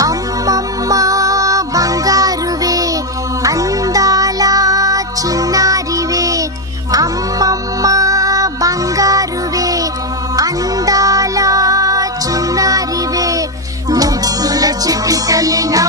అమ్మమ్మ బంగారువే అందాల చిన్నారివే, అమ్మమ్మ బంగారువే అందాల చిన్నారివే, ముద్దుల చిట్టి తల్లి నా